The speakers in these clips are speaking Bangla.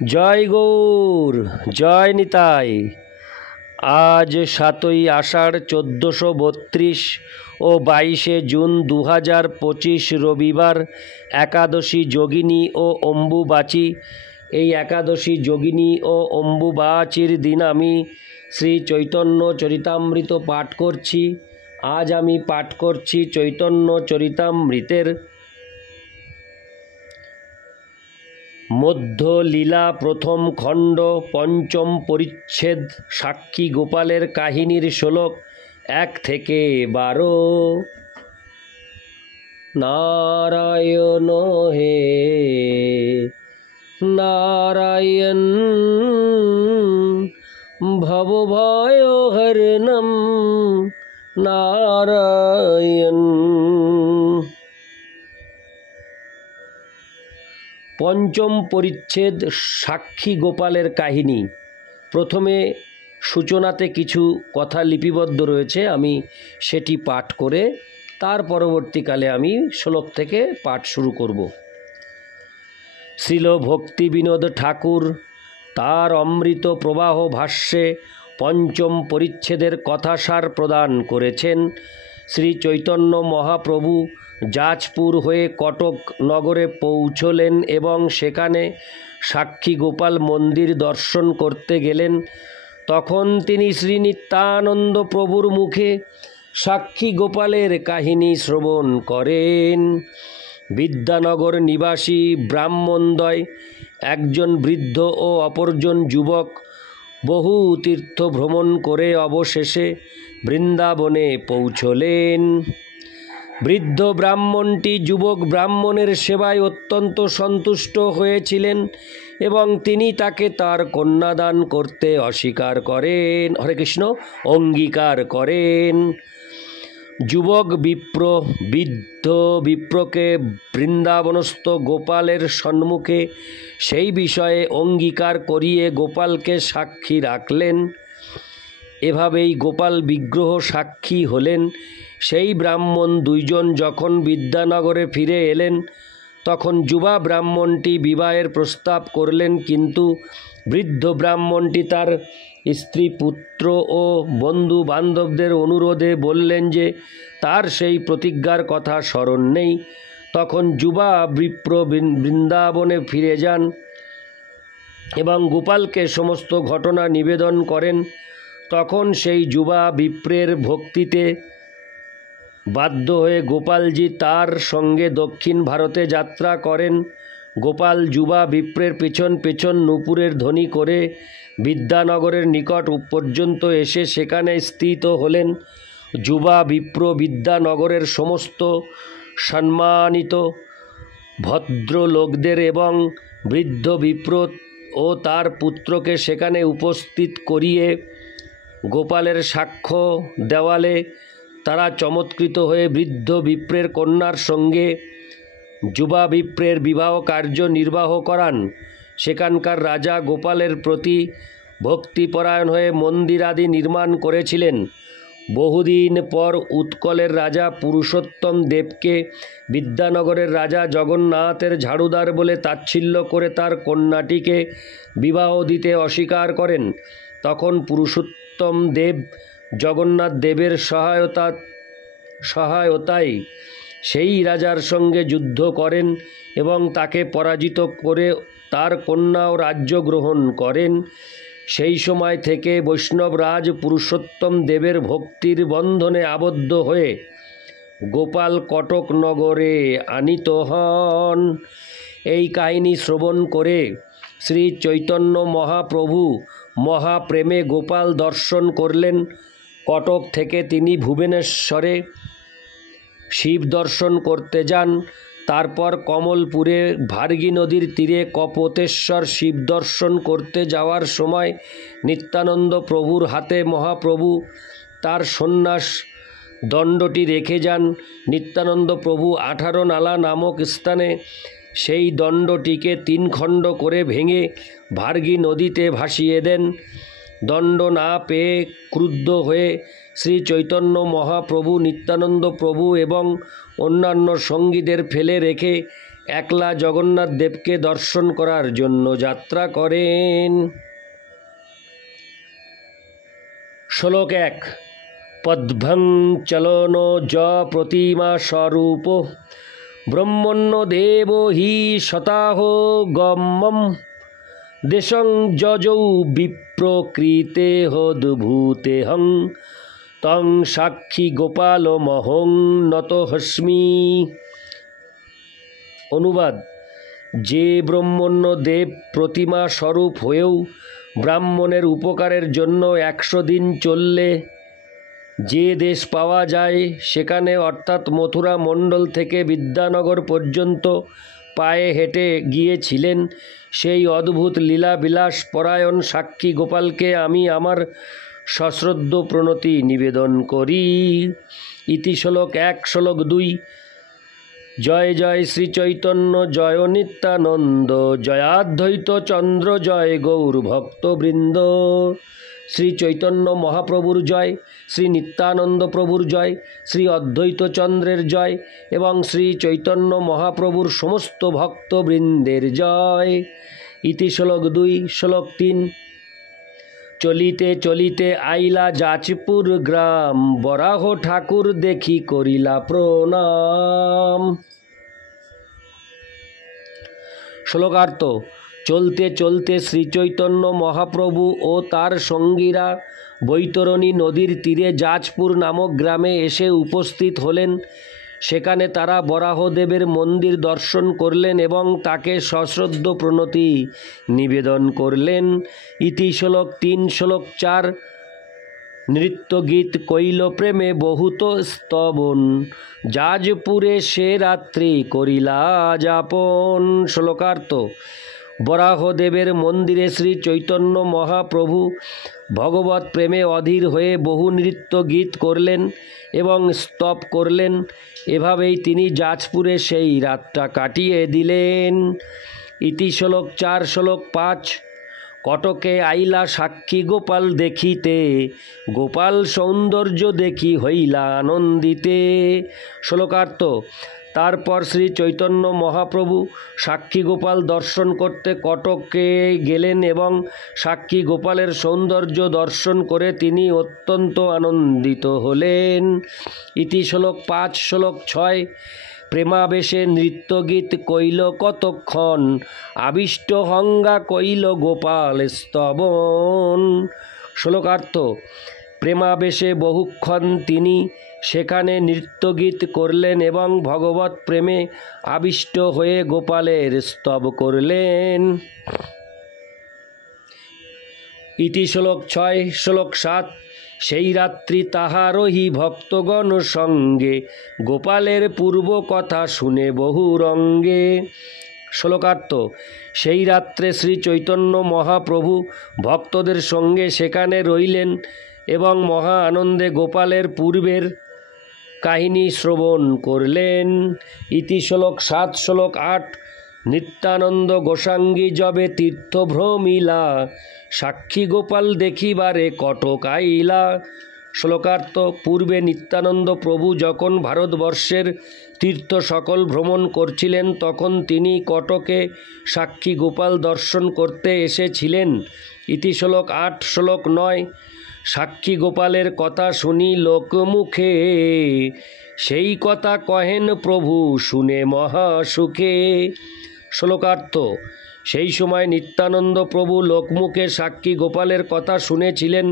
জয় গৌর, জয় নিতাই। আজ 7ই আষাঢ় 1432 ও 22শে জুন 2025 রবিবার, একাদশী যোগিনী ও অম্বুবাচী। এই একাদশী যোগিনী ও অম্বুবাচীর দিন আমি শ্রী চৈতন্য চরিতামৃত পাঠ করছি। আজ আমি পাঠ করছি চৈতন্য চরিতামৃতের মধ্য লীলা প্রথম খণ্ড পঞ্চম পরিচ্ছেদ সাক্ষী গোপালের কাহিনীর শ্লোক 1 থেকে 12। নারায়ণ হে নারায়ণ ভবভয়হরণম নারায়ণ। পঞ্চম পরিচ্ছেদ সাক্ষী গোপালের কাহিনী। প্রথমে সূচনাতে কিছু কথা লিপিবদ্ধ রয়েছে, আমি সেটি পাঠ করে তার পরবর্তীকালে আমি শ্লোক থেকে পাঠ শুরু করব। শ্রীল ভক্তি বিনোদ ঠাকুর তার অমৃত প্রবাহ ভাষ্যে পঞ্চম পরিচ্ছেদের কথাসার প্রদান করেছেন। শ্রী চৈতন্য মহাপ্রভু যাজপুর হয়ে কটক নগরে পৌঁছলেন এবং সেখানে সাক্ষী গোপাল মন্দির দর্শন করতে গেলেন। তখন তিনি শ্রী নিত্যানন্দ প্রভুর মুখে সাক্ষী গোপালের কাহিনী শ্রবণ করেন। বিদ্যানগর নিবাসী ব্রাহ্মণদ্বয়, একজন বৃদ্ধ ও অপরজন যুবক, বহু তীর্থ ভ্রমণ করে অবশেষে বৃন্দাবনে পৌঁছলেন। বৃদ্ধ ব্রাহ্মণটি যুবক ব্রাহ্মণের সেবায় অত্যন্ত সন্তুষ্ট হয়েছিলেন এবং তিনি তাকে তার কন্যাদান করতে অস্বীকার করেন, হরে কৃষ্ণ, অঙ্গীকার করেন। যুবক বৃদ্ধ বিপ্রকে বৃন্দাবনস্থ গোপালের সম্মুখে সেই বিষয়ে অঙ্গীকার করিয়ে গোপালকে সাক্ষী রাখলেন। এভাবেই গোপাল বিগ্রহ সাক্ষী হলেন। সেই ব্রাহ্মণ দুইজন যখন বিদ্যানগরে ফিরে এলেন তখন যুবা ব্রাহ্মণটি বিবাহের প্রস্তাব করলেন, কিন্তু বৃদ্ধ ব্রাহ্মণটি তার স্ত্রী, পুত্র ও বন্ধু বান্ধবদের অনুরোধে বললেন যে তার সেই প্রতিজ্ঞার কথা স্মরণ নেই। তখন যুবা বিপ্র বৃন্দাবনে ফিরে যান এবং গোপালকে সমস্ত ঘটনা নিবেদন করেন। তখন সেই যুবা বিপ্রের ভক্তিতে বাধ্য হয়ে গোপালজি তার সঙ্গে দক্ষিণ ভারতে যাত্রা করেন। গোপাল যুবা বিপ্রের পেছন পেছন নূপুরের ধ্বনি করে বিদ্যানগরের নিকট পর্যন্ত এসে সেখানে স্থিত হলেন। যুবা বিপ্র বিদ্যানগরের সমস্ত সম্মানিত ভদ্রলোকদের এবং বৃদ্ধ বিপ্র ও তার পুত্রকে সেখানে উপস্থিত করিয়ে গোপালের সাক্ষ্য দেওয়ালে তারা চমৎকৃত হয়ে বৃদ্ধ বিপ্রের কন্যার সঙ্গে যুবা বিপ্রের বিবাহ কার্য নির্বাহ করান। সেখানকার রাজা গোপালের প্রতি ভক্তিপরায়ণ হয়ে মন্দির আদি নির্মাণ করেছিলেন। বহুদিন পর উৎকলের রাজা পুরুষোত্তম দেবকে বিদ্যানগরের রাজা জগন্নাথের ঝাড়ুদার বলে তাচ্ছিল্য করে তার কন্যাটিকে বিবাহ দিতে অস্বীকার করেন। তখন পুরুষোত্তম দেব জগন্নাথ দেবের সহায়তায় সেই রাজার সঙ্গে যুদ্ধ করেন এবং তাকে পরাজিত করে তার কন্যা ও রাজ্য গ্রহণ করেন। সেই সময় থেকে বৈষ্ণবরাজ পুরুষোত্তম দেবের ভক্তির বন্ধনে আবদ্ধ হয়ে গোপাল কটক নগরে আনীত হন। এই কাহিনী শ্রবণ করে শ্রী চৈতন্য মহাপ্রভু মহাপ্রেমে গোপাল দর্শন করলেন। কটক থেকে তিনি ভুবনেশ্বরে শিব দর্শন করতে যান। তারপর কমলপুরে ভার্গী নদীর তীরে কপোতেশ্বর শিব দর্শন করতে যাওয়ার সময় নিত্যানন্দ প্রভুর হাতে মহাপ্রভু তার সন্ন্যাস দণ্ডটি রেখে যান। নিত্যানন্দ প্রভু 18 নালা নামক স্থানে সেই দণ্ডটিকে 3 খণ্ড করে ভেঙে ভার্গী নদীতে ভাসিয়ে দেন। দণ্ড না পেয়ে ক্রুদ্ধ হয়ে শ্রী চৈতন্য মহাপ্রভু, নিত্যানন্দ প্রভু এবং অন্যান্য সঙ্গীদের ফেলে রেখে একলা জগন্নাথ দেবকে দর্শন করার জন্য যাত্রা করেন। শ্লোক ১। পদ্ভং চলনো য প্রতিমা স্বরূপ ব্রহ্মণ্য দেব হি শতাহ গম্যম দেশং যজৌ বিপ্রকৃতে হদ্ভূতেহং তং সাক্ষী গোপালমহং নতহস্মি। অনুবাদ: যে ব্রহ্মণ্য দেব প্রতিমা স্বরূপ হয়েও ব্রাহ্মণের উপকারের জন্য 100 দিন চললে যে দেশ পাওয়া যায়, সেখানে অর্থাৎ মথুরা মণ্ডল থেকে বিদ্যানগর পর্যন্ত পায়ে হেঁটে গিয়েছিলেন, সেই অদ্ভুত লীলাবিলাস পরায়ণ সাক্ষী গোপালকে আমি আমার সশ্রদ্ধ প্রণতি নিবেদন করি। ইতি শ্লোক ১। শ্লোক ২। জয় জয় শ্রী চৈতন্য জয় নিত্যানন্দ জয়াদ্বৈত চন্দ্র জয় গৌর ভক্তবৃন্দ। শ্রী চৈতন্য মহাপ্রভুর জয়, শ্রী নিত্যানন্দ প্রভুর জয়, শ্রী অদ্বৈত চন্দ্রের জয় এবং শ্রী চৈতন্য মহাপ্রভুর সমস্ত ভক্তবৃন্দের জয়। ইতি শ্লোক ২। শ্লোক ৩। চলিতে চলিতে আইলা যাজপুর গ্রাম বরাহ ঠাকুর দেখি করিলা প্রণাম। শ্লোকার্থ: চলতে চলতে শ্রীচৈতন্য মহাপ্রভু ও তার সঙ্গীরা বৈতরণী নদীর তীরে যাজপুর নামক গ্রামে এসে উপস্থিত হলেন। সেখানে তারা বরাহদেবের মন্দির দর্শন করলেন এবং তাকে সশ্রদ্ধ প্রণতি নিবেদন করলেন। ইতি শ্লোক ৩। শ্লোক ৪। নৃত্যগীত কইল প্রেমে বহুত স্তবন যাজপুরে সে রাত্রি করিলা যাপন। শ্লোকার্থ: বরাহদেবের মন্দিরে শ্রী চৈতন্য মহাপ্রভু ভগবৎ প্রেমে অধীর হয়ে বহু নৃত্য গীত করলেন এবং স্তব করলেন। এভাবেই তিনি যাজপুরে সেই রাতটা কাটিয়ে দিলেন। ইতি শ্লোক ৪। শ্লোক ৫। কটকে আইলা সাক্ষী গোপাল দেখিতে গোপাল সৌন্দর্য দেখি হইলা আনন্দিতে। শ্লোকার্থ: তারপর শ্রী চৈতন্য মহাপ্রভু সাক্ষী গোপাল দর্শন করতে কটকে গেলেন এবং সাক্ষী গোপালের সৌন্দর্য দর্শন করে তিনি অত্যন্ত আনন্দিত হলেন। ইতি শ্লোক ৫। শ্লোক ৬। প্রেমাবেশে নৃত্যগীত কইল কতক্ষণ আবিষ্ট হঙ্গা কইল গোপাল স্তবন। শ্লোকার্থ: প্রেমাবেশে বহুক্ষণ তিনি সেখানে নৃত্যগীত করলেন এবং ভগবৎ প্রেমে আবিষ্ট হয়ে গোপালের স্তব করলেন। ইতি শ্লোক ৬। শ্লোক ৭। সেই রাত্রি তাহারহি ভক্তগণ সঙ্গে গোপালের পূর্ব কথা শুনে বহু রঙ্গে। শ্লোকার্থ: সেই রাত্রে শ্রী চৈতন্য মহাপ্রভু ভক্তদের সঙ্গে সেখানে রইলেন এবং মহা আনন্দে গোপালের পূর্বের কাহিনী শ্রবণ করলেন। ইতি শ্লোক ৭। শ্লোক ৮। নিত্যানন্দ গোসাঙ্গী যবে তীর্থভ্রমিলা সাক্ষী গোপাল দেখিবারে কটক আইলা। শ্লোকার্থ: পূর্বে নিত্যানন্দ প্রভু যখন ভারতবর্ষের তীর্থ সকল ভ্রমণ করছিলেন তখন তিনি কটকে সাক্ষী গোপাল দর্শন করতে এসেছিলেন। ইতি শ্লোক ৮। শ্লোক ৯। সাক্ষী গোপালের কথা শুনি লোকমুখে সেই কথা কহেন প্রভু শুনে মহাসুখে। শ্লোকার্থ: সেই সময় নিত্যানন্দ প্রভু লোকমুখে সাক্ষী গোপালের কথা শুনেছিলেন।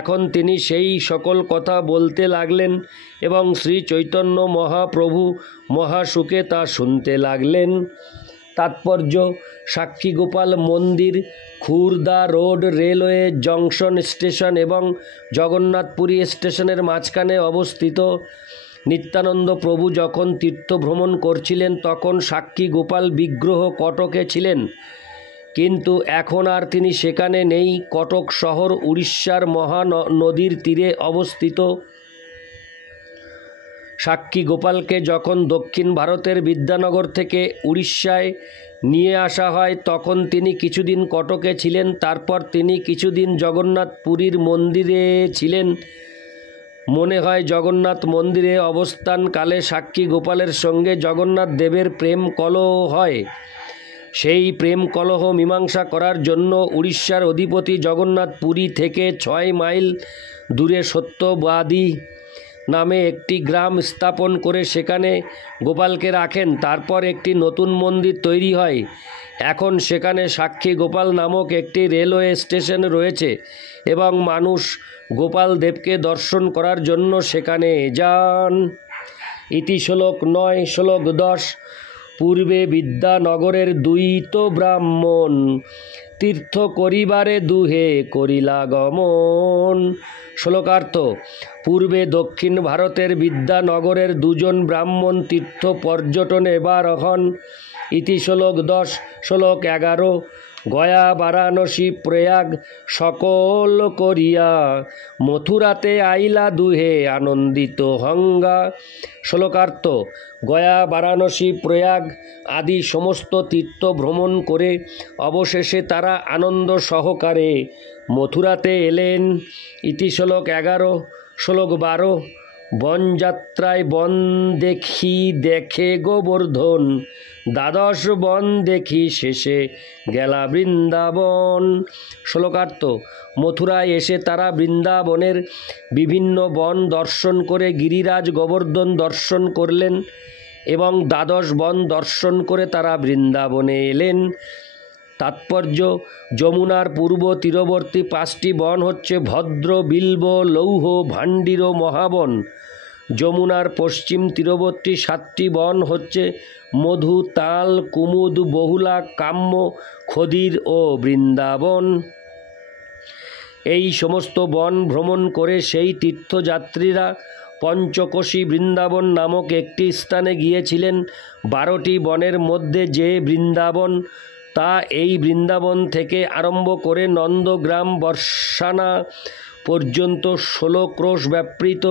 এখন তিনি সেই সকল কথা বলতে লাগলেন এবং শ্রী চৈতন্য মহাপ্রভু মহাসুখে তা শুনতে লাগলেন। তাৎপর্য: সাক্ষী গোপাল মন্দির Khurda road railway junction station এবং জগন্নাথপুরী স্টেশনের মাঝখানে অবস্থিত। নিত্যানন্দ প্রভু যখন তীর্থ ভ্রমণ করছিলেন তখন সাক্ষী গোপাল বিগ্রহ কটকে ছিলেন, কিন্তু এখন আর তিনি সেখানে নেই। কটক শহর উড়িষ্যার মহানদীর তীরে অবস্থিত। সাক্ষী গোপালকে যখন দক্ষিণ ভারতের বিদ্যানগর থেকে উড়িষ্যায় নিয়ে আসা হয় তখন তিনি কিছুদিন কটকে ছিলেন। তারপর তিনি কিছুদিন জগন্নাথপুরীর মন্দিরে ছিলেন। মনে হয় জগন্নাথ মন্দিরে অবস্থানকালে সাক্ষী গোপালের সঙ্গে জগন্নাথ দেবের প্রেম কলহ হয়। সেই প্রেম কলহ মীমাংসা করার জন্য উড়িষ্যার অধিপতি জগন্নাথ পুরী থেকে 6 মাইল দূরে সত্যবাদী নামে একটি গ্রাম স্থাপন করে সেখানে গোপালকে রাখেন। তারপর একটি নতুন মন্দির তৈরি হয়। এখন সেখানে সাক্ষী গোপাল নামক একটি রেলওয়ে স্টেশন রয়েছে এবং মানুষ গোপাল দেবকে দর্শন করার জন্য সেখানে যান। ইতি শ্লোক 9। শ্লোক 10। পূর্বে বিদ্যানগরের দুইত ব্রাহ্মণ তীর্থ করিবারে দুহে করিলা গমন। শ্লোকার্থ: পূর্বে দক্ষিণ ভারতের বিদ্যানগরের দুজন ব্রাহ্মণ তীর্থ পর্যটনে বার হন। ইতি শ্লোক 10। শ্লোক 11। গয়া বারাণসী প্রয়াগ সকল করিয়া মথুরাতে আইলা দুহে আনন্দিত হঙ্গা। শ্লোকার্থ: গয়া বারাণসী প্রয়াগ আদি সমস্ত তীর্থ ভ্রমণ করে অবশেষে তারা আনন্দ সহকারে মথুরাতে এলেন। ইতি শ্লোক 11। শ্লোক 12। বনযাত্রায় বন দেখি দেখে গোবর্ধন, দ্বাদশ বন দেখি শেষে গেলা বৃন্দাবন। শ্লোকার্থ: মথুরায় এসে তারা বৃন্দাবনের বিভিন্ন বন দর্শন করে গিরিরাজ গোবর্ধন দর্শন করলেন এবং দ্বাদশ বন দর্শন করে তারা বৃন্দাবনে এলেন। তাৎপর্য: যমুনার পূর্ব তীরবর্তী 5টি বন হচ্ছে ভদ্র, বিল্ব, লৌহ, ভান্ডির ও মহাবন। যমুনার পশ্চিম তীরবর্তী 7টি বন হচ্ছে মধু, তাল, কুমুদ, বহুলা, কাম্য, খদির ও বৃন্দাবন। এই সমস্ত বন ভ্রমণ করে সেই তীর্থযাত্রীরা পঞ্চকোশী বৃন্দাবন নামক একটি স্থানে গিয়েছিলেন। 12টি বনের মধ্যে যে বৃন্দাবন, তা এই বৃন্দাবন থেকে আরম্ভ করে নন্দগ্রাম বর্ষানা পর্যন্ত 16 ক্রোশ ব্যাপৃত।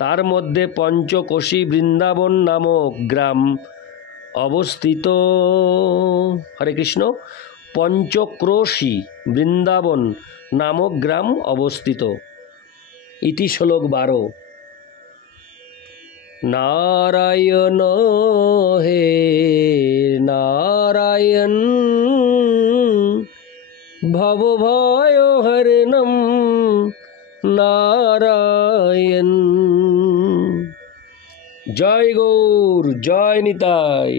তার মধ্যে পঞ্চকোশী বৃন্দাবন নামক গ্রাম অবস্থিত। হরে কৃষ্ণ। পঞ্চক্রোশী বৃন্দাবন নামক গ্রাম অবস্থিত। ইতি শ্লোক 12। নারায়ণ হে নারায়ণ ভবভয় হরণম নারায়ণ। জয় গৌর, জয় নিতাই।